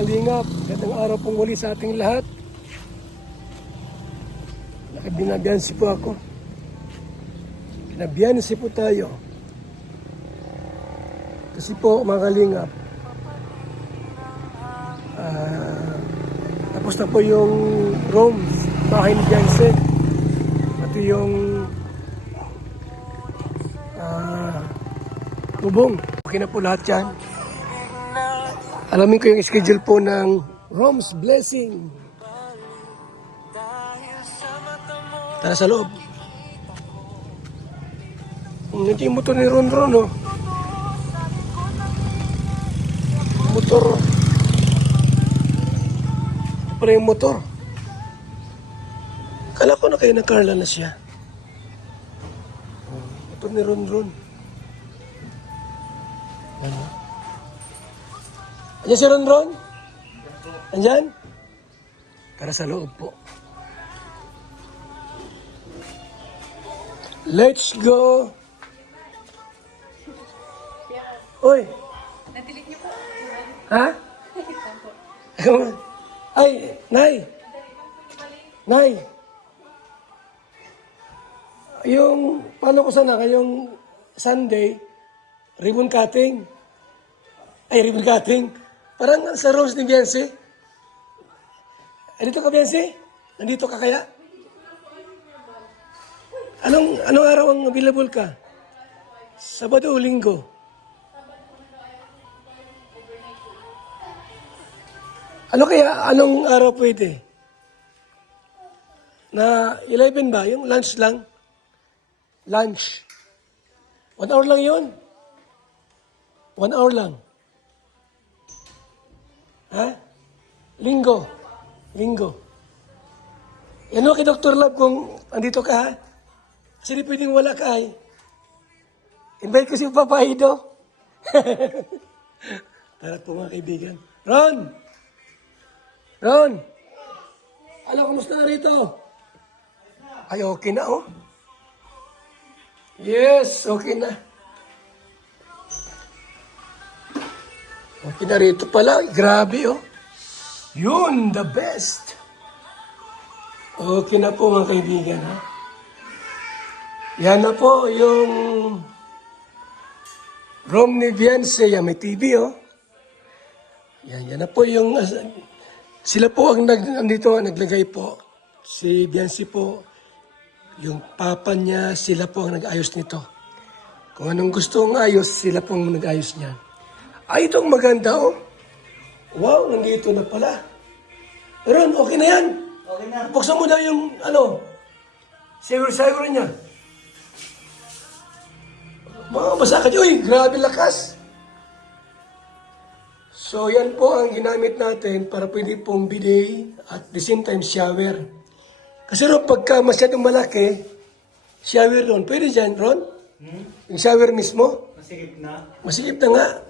kalingap, magandang araw pong muli sa ating lahat. Nakabinabiyansi po ako. Binabiyansi po tayo. Kasi po mga kalingap, tapos na po yung rooms, bahay ni Beyonce. Pati yung bubong. Okay na po lahat yan. Alamin ko yung schedule po ng Rome's Blessing. Tara sa loob. Ito yung motor ni Ron Ron, oh. Motor. Ito pala yung motor. Kala ko na kayo na Carla na siya. Motor ni Ron Ron. Ano? Andiyan si Ron Ron? Andiyan? Tara sa loob po. Let's go! Uy! Natilig niyo po. Ha? Ay, Nay! Nay! Yung, paano ko sana, yung Sunday, ribbon cutting. Ay, ribbon cutting. Parang sa Rose ni Beyonce. Dito ka, Beyonce? Nandito ka kaya? Anong araw ang available ka? Sabado o Linggo? Anong araw pwede? Na 11 ba? Yung lunch lang? Lunch. 1 hour lang yun? 1 hour lang. Ha? Linggo. Yan o kay Dr. Love kung andito ka, ha? Kasi di pwedeng wala ka, ay. Invite ko si Papa Ido. Tara po mga kaibigan. Ron! Alam, kamusta na rito? Ay, okay na, oh. Yes, okay na. Okay na rito pala. Grabe, oh. Yun, the best. Okay na po mga kaibigan, ha? Yan na po yung room ni Beyonce. Yan, may TV, oh. Yan na po yung... sila po ang naglagay po. Si Beyonce po, yung papa niya, sila po ang nag-ayos nito. Kung anong gusto ng ayos, sila po ang nag-ayos niya. Ay, itong maganda, oh. Wow, nandito na pala. Ron, okay na yan. Okay na. Buksan mo na yung, siguro niya. Mga basa ka dyan. Uy, grabe lakas. So, yan po ang ginamit natin para pwede pong bidet at the same time shower. Kasi Ron, pagka masyadong malaki, shower Ron. Pwede dyan, Ron? Yung shower mismo? Masikip na. Masikip na nga.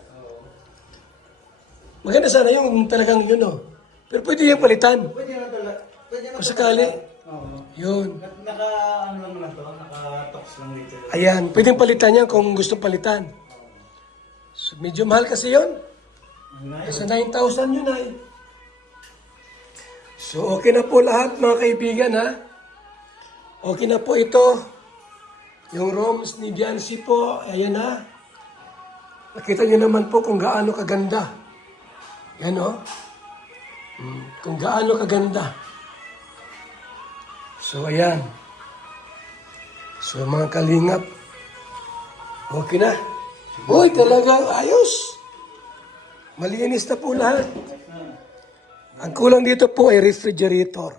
Maganda sana yung talagang yun, oh. Pero pwede yung palitan. Pwede na talaga. Pwede na Kung sakali. Oo. Yun. Ano lang na to? Naka-tox lang dito. Ayan, pwedeng palitan yan kung gusto palitan. So, medyo mahal kasi yun. Sa 9,000 yun ay. So, okay na po lahat mga kaibigan, ha? Okay na po ito. Yung rooms ni Beyonce po, ayan ha. Nakita niyo naman po kung gaano kaganda. Yan o. Kung gaano kaganda. So, ayan. So, mga kalingap. Okay na. Uy, talagang ayos. Malinis na po lahat. Ang kulang dito po ay refrigerator.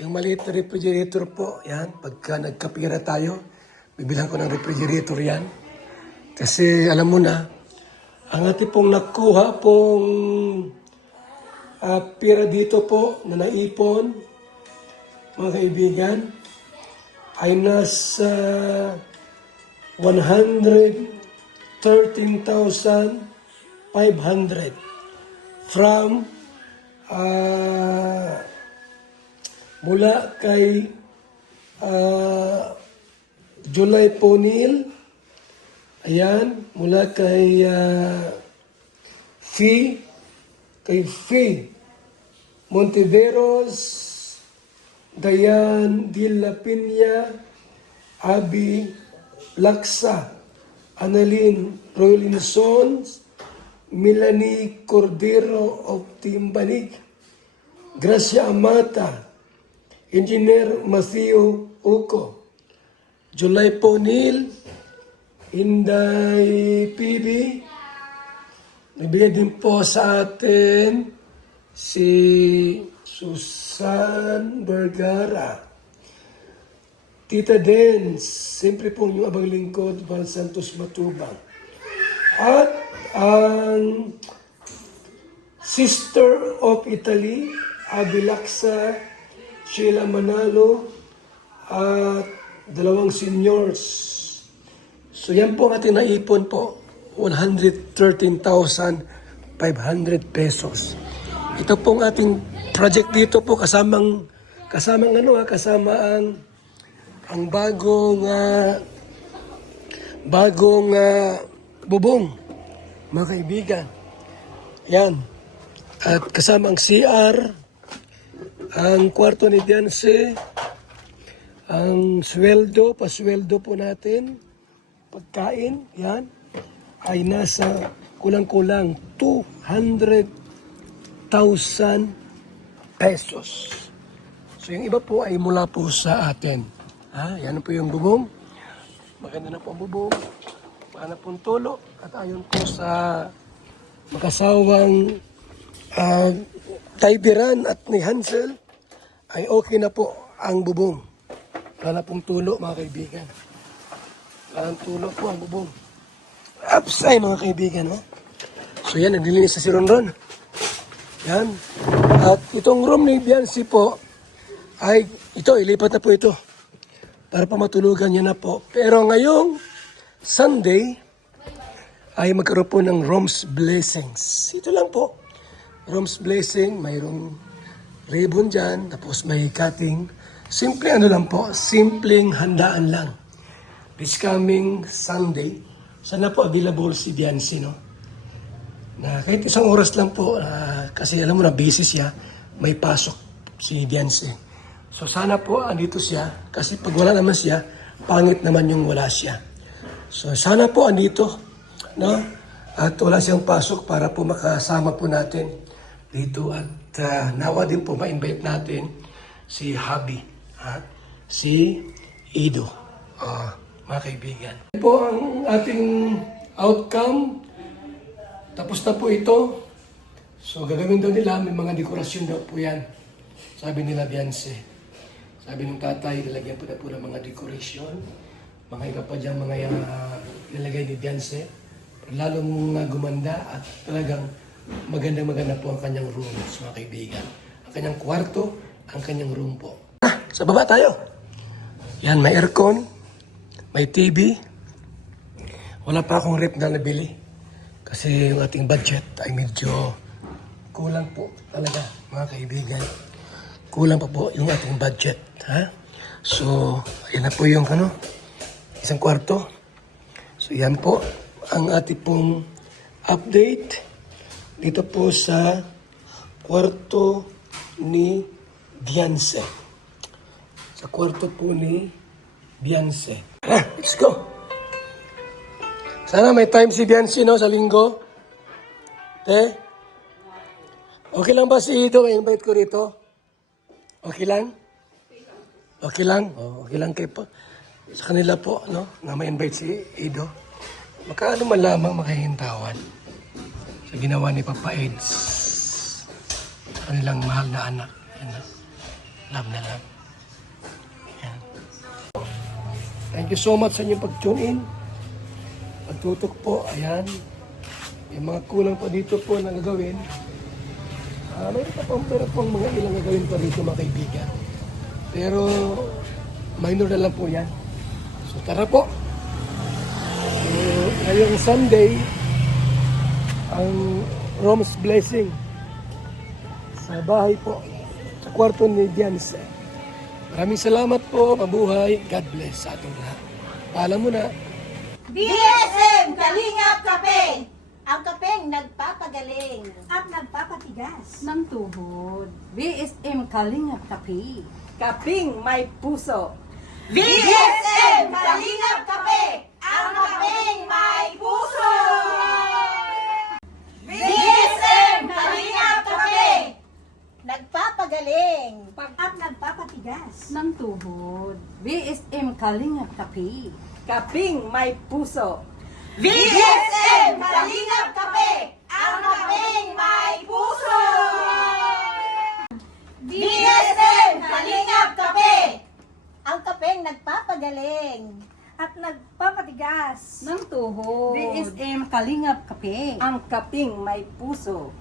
Yung maliit na refrigerator po, yan, pagka nagkapira tayo, bibilang ko ng refrigerator yan. Kasi alam mo na, ang ating pong nakuha pong pira dito po na naipon, mga kaibigan, ay nasa 113,500 from mula kay July Ponil, ayan, mula kay Fee kay Faye Montiveros, Dayan de la Piña, Abby Laksa, Annalyn Rolinson, Melanie Cordero of Timbanig, Gracia Amata, Engineer Matthew Uco, July Ponil, Inday PB, nagbigay din po sa atin si Susan Vergara, Tita Dens, siyempre po yung abang lingkod, Val Santos Matubang. At ang Sister of Italy, Abilaksa, Sheila Manalo, at dalawang seniors. So yan po ang ating naipon po, 113,500 pesos. Ito pong ating project dito po kasama ang bagong bubong, mga kaibigan. Yan. At kasama ang CR, ang kwarto ni Dianse, ang pasweldo po natin, pagkain, yan, ay nasa kulang-kulang 200,000 pesos. So yung iba po ay mula po sa atin. Yan po yung bubong. Maganda na po ang bubong. Maganda pong tulo. At ayon po sa makasawang Taybiran at ni Hansel, ay okay na po ang bubong. Wala pong tulo, mga kaibigan. Walang tulo po ang bubong. Upside, mga kaibigan. So yan, naglilinis na si Ronron. Yan. At itong room ni Biancy po, ay ito, ilipat na po ito. Para pa matulugan niya na po. Pero ngayong Sunday, ay magkaroon po ng Rom's Blessings. Ito lang po. Rom's Blessing, mayroong ribbon dyan, tapos may cutting. Simple lang po, simpleng handaan lang. This coming Sunday, sana po available si Biancy, no? Na kahit isang oras lang po, kasi alam mo na busy siya, may pasok si Biancy. So sana po andito siya, kasi pag wala naman siya, pangit naman yung wala siya. So sana po andito, no? At wala siyang pasok para po makasama po natin dito. At nawa din po ma-invite natin si Habi, si Ido, mga kaibigan. Ito po ang ating outcome. Tapos na po ito. So gagawin daw nila, may mga dekorasyon daw po yan. Sabi nila Biancy. Sabi ng tatay, nilagyan po na po ng mga dekorasyon. Mga iba pa dyan, mga nilagay ni Biancy. Lalong gumanda at talagang maganda po ang kanyang room, mga kaibigan. Ang kanyang kwarto, ang kanyang room po. Sa baba tayo. Yan, may aircon, may TV. Wala pa akong rep na nabili. Kasi yung ating budget ay medyo kulang po talaga, mga kaibigan. Kulang pa po yung ating budget. So, yan na po yung isang kwarto. So, yan po ang ating pong update dito po sa kwarto ni Biancy. Sa kwarto po ni Biancy. Let's go! Sana may time si Biancy, no, sa linggo. Okay lang ba si Ido? I-invite ko rito. Okay lang? Okay lang? Okay lang kayo po. Sa kanila po, no, na ma-invite si Ido. Makaano man lamang makahintawan sa ginawa ni Papa Eds. Kanilang mahal na anak. Yan, love na love. Yan. Thank you so much sa inyong pag-tune in. Pagtutok po, ayan. Yung mga kulang pa dito po na gagawin. Mayroon pang mga ilang gagawin pa dito, mga kaibigan. Pero minor na lang po yan. So tara po. Ngayong Sunday, ang Rom's Blessing sa bahay po, sa kwarto ni Biancy. Maraming salamat po, mabuhay, God bless sa ating lahat. Paalam mo na. BSM Kalingap Cafe! Ang kapeng nagpapagaling. At nagpapatigas. ng tuhod. BSM Kalingap Kape. Kaping may puso. VSM Kalingap Kape! Ang kapeng may puso! VSM Kalingap Kape! Nagpapagaling. At nagpapatigas. ng tuhod. BSM Kalingap Kape. Kaping may puso. VSM Kalingap Kape! Ang kapeng may puso! VSM Kalingap Kape! Ang kapeng nagpapagaling. At nagpapatigas. ng tuhod. BSM Kalingap Kape. Ang kaping may puso.